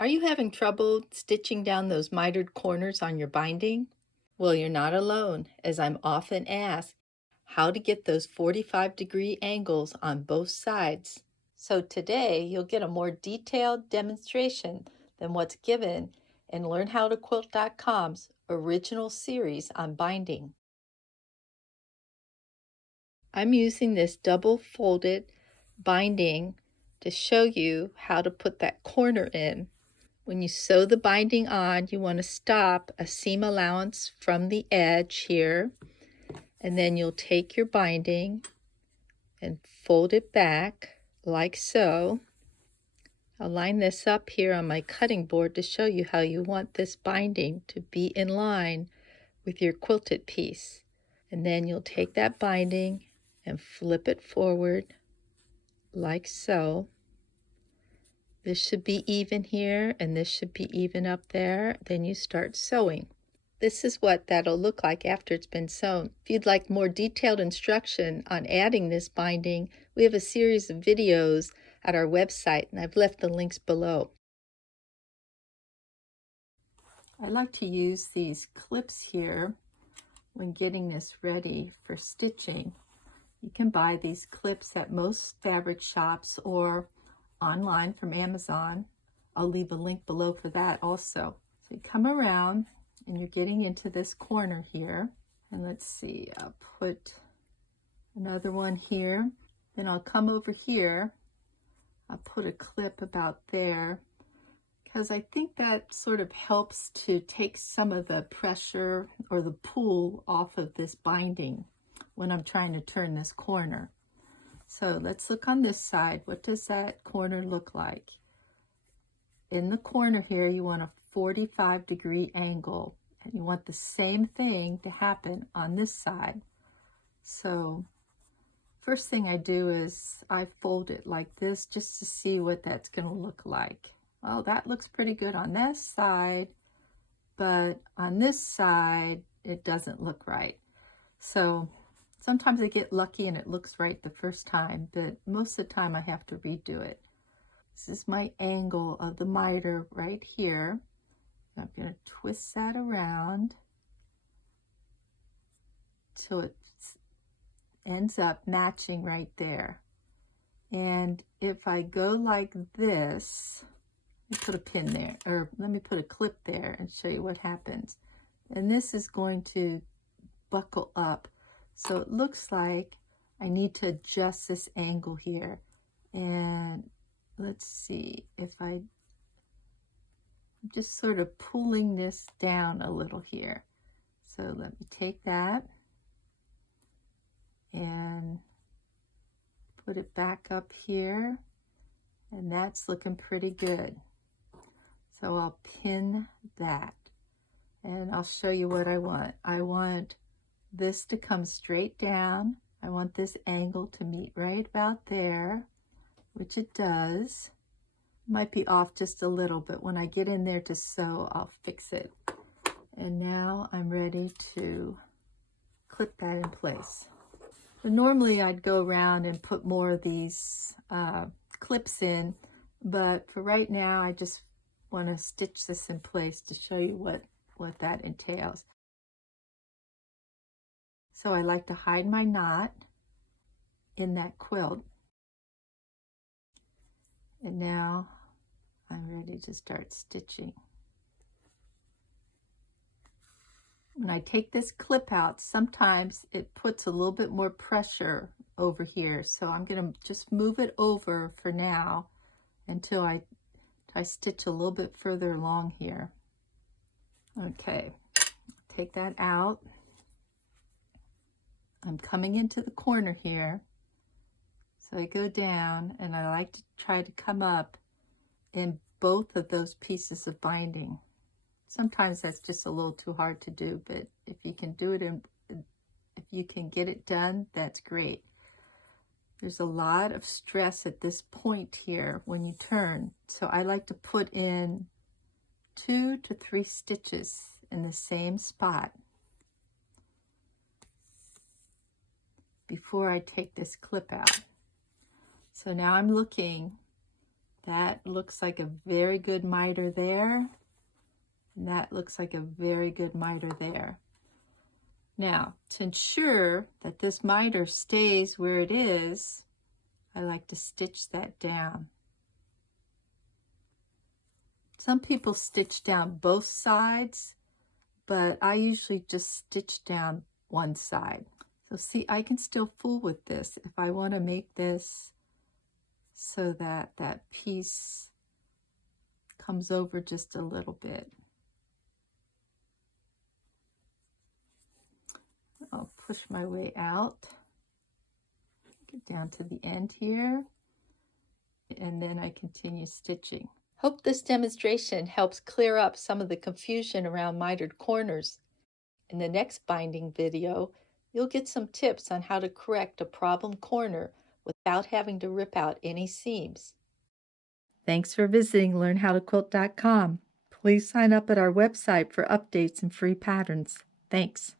Are you having trouble stitching down those mitered corners on your binding? Well, you're not alone, as I'm often asked how to get those 45-degree angles on both sides. So today you'll get a more detailed demonstration than what's given in LearnHowToQuilt.com's original series on binding. I'm using this double folded binding to show you how to put that corner in. When you sew the binding on, you want to stop a seam allowance from the edge here, and then you'll take your binding and fold it back like so. I'll line this up here on my cutting board to show you how you want this binding to be in line with your quilted piece. And then you'll take that binding and flip it forward like so. This should be even here, and this should be even up there. Then you start sewing. This is what that'll look like after it's been sewn. If you'd like more detailed instruction on adding this binding, we have a series of videos at our website, and I've left the links below. I like to use these clips here when getting this ready for stitching. You can buy these clips at most fabric shops or online from Amazon. I'll leave a link below for that also. So you come around and you're getting into this corner here. And let's see, I'll put another one here. Then I'll come over here. I'll put a clip about there because I think that sort of helps to take some of the pressure or the pull off of this binding when I'm trying to turn this corner. So let's look on this side. What does that corner look like? In the corner here, you want a 45-degree angle, and you want the same thing to happen on this side. So first thing I do is I fold it like this just to see what that's going to look like. Well, that looks pretty good on this side, but on this side, it doesn't look right. So sometimes I get lucky and it looks right the first time, but most of the time I have to redo it. This is my angle of the miter right here. I'm going to twist that around till it ends up matching right there. And if I go like this, let me put a pin there, or let me put a clip there and show you what happens. And this is going to buckle up. So it looks like I need to adjust this angle here. And let's see if I'm just sort of pulling this down a little here. So let me take that and put it back up here. And that's looking pretty good. So I'll pin that. And I'll show you what I want. I want this to come straight down. I want this angle to meet right about there, which it does. Might be off just a little, but when I get in there to sew, I'll fix it. And now I'm ready to clip that in place. But normally I'd go around and put more of these clips in, but for right now I just want to stitch this in place to show you what that entails. So I like to hide my knot in that quilt. And now I'm ready to start stitching. When I take this clip out, sometimes it puts a little bit more pressure over here. So I'm going to just move it over for now until I stitch a little bit further along here. Okay, take that out. I'm coming into the corner here. So I go down and I like to try to come up in both of those pieces of binding. Sometimes that's just a little too hard to do, but if you can do it if you can get it done, that's great. There's a lot of stress at this point here when you turn. So I like to put in 2 to 3 stitches in the same spot before I take this clip out. So now I'm looking That looks like a very good miter there. And that looks like a very good miter there. Now, to ensure that this miter stays where it is, I like to stitch that down. Some people stitch down both sides, but I usually just stitch down one side. So see, I can still fool with this if I want to make this so that that piece comes over just a little bit. I'll push my way out, get down to the end here, and then I continue stitching. Hope this demonstration helps clear up some of the confusion around mitered corners. In the next binding video, you'll get some tips on how to correct a problem corner without having to rip out any seams. Thanks for visiting LearnHowToQuilt.com. Please sign up at our website for updates and free patterns. Thanks.